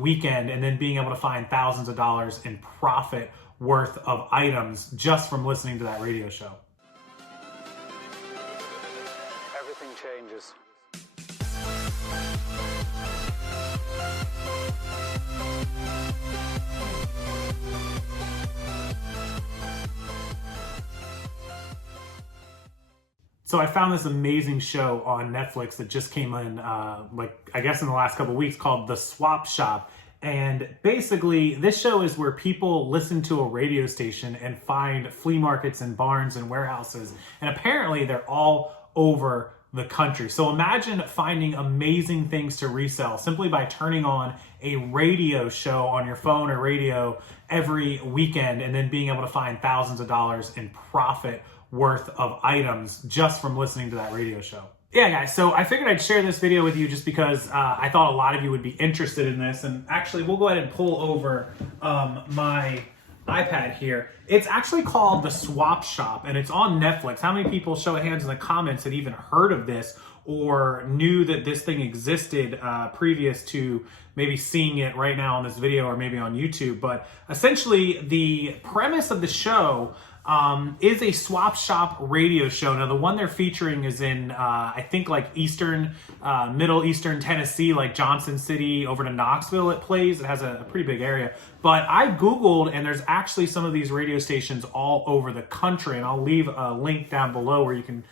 weekend and then being able to find thousands of dollars in profit worth of items just from listening to that radio show. Everything changes. So I found this amazing show on Netflix that just came in, I guess in the last couple of weeks, called The Swap Shop. And basically, this show is where people listen to a radio station and find flea markets and barns and warehouses. And apparently they're all over the country. So imagine finding amazing things to resell simply by turning on a radio show on your phone or radio every weekend and then being able to find thousands of dollars in profit worth of items just from listening to that radio show. Yeah, guys, so I figured I'd share this video with you just because I thought a lot of you would be interested in this. And actually, we'll go ahead and pull over my iPad here. It's actually called The Swap Shop, and it's on Netflix. How many people, show of hands in the comments, had even heard of this or knew that this thing existed previous to maybe seeing it right now on this video or maybe on YouTube? But essentially, the premise of the show is a swap shop radio show. Now, the one they're featuring is in, I think, like Middle Eastern Tennessee, like Johnson City over to Knoxville it plays. It has a pretty big area. But I Googled, and there's actually some of these radio stations all over the country, and I'll leave a link down below where you can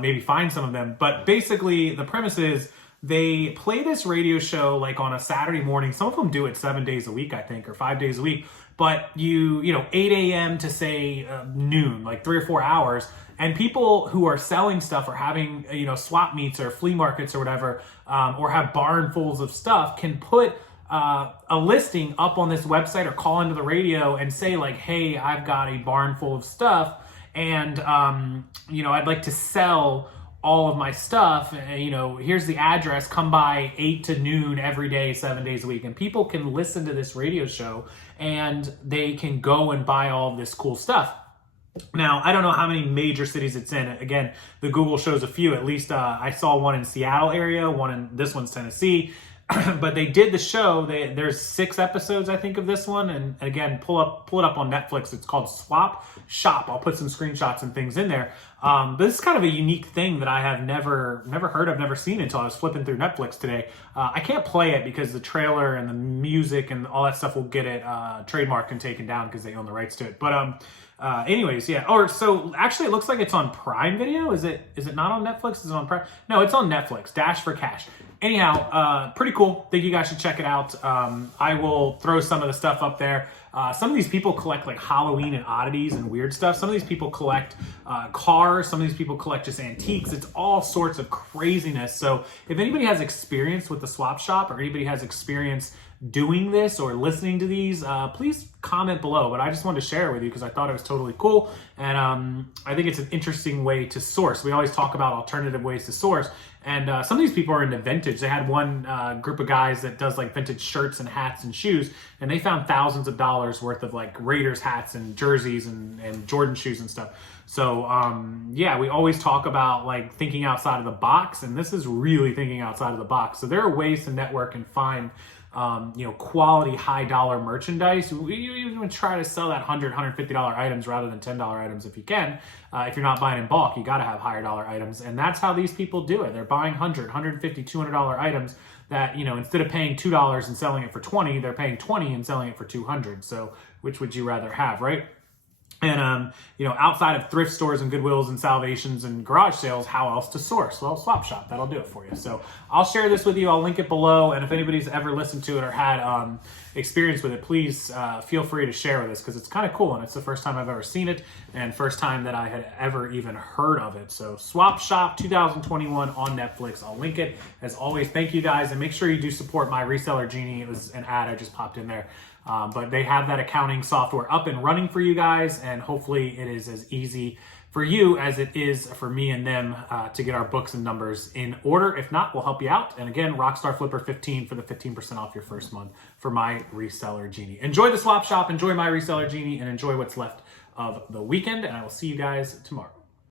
maybe find some of them. But basically, the premise is they play this radio show like on a Saturday morning. Some of them do it 7 days a week, I think, or 5 days a week. But you know, 8 a.m. to say noon, like 3 or 4 hours. And people who are selling stuff or having, swap meets or flea markets or whatever, or have barnfuls of stuff can put a listing up on this website or call into the radio and say like, hey, I've got a barn full of stuff and, I'd like to sell all of my stuff, here's the address, come by 8 to noon every day, 7 days a week. And people can listen to this radio show and they can go and buy all of this cool stuff. Now, I don't know how many major cities it's in. Again, the Google shows a few. At least I saw one in Seattle area, this one's Tennessee. But they did the show. There's 6 episodes, I think, of this one. And again, pull it up on Netflix. It's called Swap Shop. I'll put some screenshots and things in there. But this is kind of a unique thing that I have never heard of, never seen until I was flipping through Netflix today. I can't play it because the trailer and the music and all that stuff will get it trademarked and taken down because they own the rights to it. But anyways, yeah. Or so actually, it looks like it's on Prime Video. Is it not on Netflix? Is it on Prime? No, it's on Netflix. Dash for Cash. Anyhow, pretty cool. Think you guys should check it out. I will throw some of the stuff up there. Some of these people collect like Halloween and oddities and weird stuff. Some of these people collect cars. Some of these people collect just antiques. It's all sorts of craziness. So if anybody has experience with the swap shop or anybody has experience doing this or listening to these, please comment below. But I just wanted to share it with you because I thought it was totally cool. And I think it's an interesting way to source. We always talk about alternative ways to source. And some of these people are into vintage. They had one group of guys that does like vintage shirts and hats and shoes, and they found thousands of dollars worth of like Raiders hats and jerseys and Jordan shoes and stuff. So yeah, we always talk about like thinking outside of the box, and this is really thinking outside of the box. So there are ways to network and find quality high dollar merchandise. You even try to sell that $100, $150 items rather than $10 items if you can. If you're not buying in bulk, you got to have higher dollar items. And that's how these people do it. They're buying $100, $150, $200 items that, instead of paying $2 and selling it for $20, they're paying $20 and selling it for $200. So which would you rather have, right? And, outside of thrift stores and Goodwills and Salvations and garage sales, how else to source? Well, Swap Shop, that'll do it for you. So I'll share this with you. I'll link it below. And if anybody's ever listened to it or had experience with it, please feel free to share with us because it's kind of cool. And it's the first time I've ever seen it and first time that I had ever even heard of it. So Swap Shop 2021 on Netflix. I'll link it. As always, thank you guys. And make sure you do support my Reseller Genie. It was an ad I just popped in there. But they have that accounting software up and running for you guys, and hopefully it is as easy for you as it is for me and them to get our books and numbers in order. If not, we'll help you out. And again, Rockstarflipper 15 for the 15% off your first month for my Reseller Genie. Enjoy the swap shop, enjoy my Reseller Genie, and enjoy what's left of the weekend, and I will see you guys tomorrow.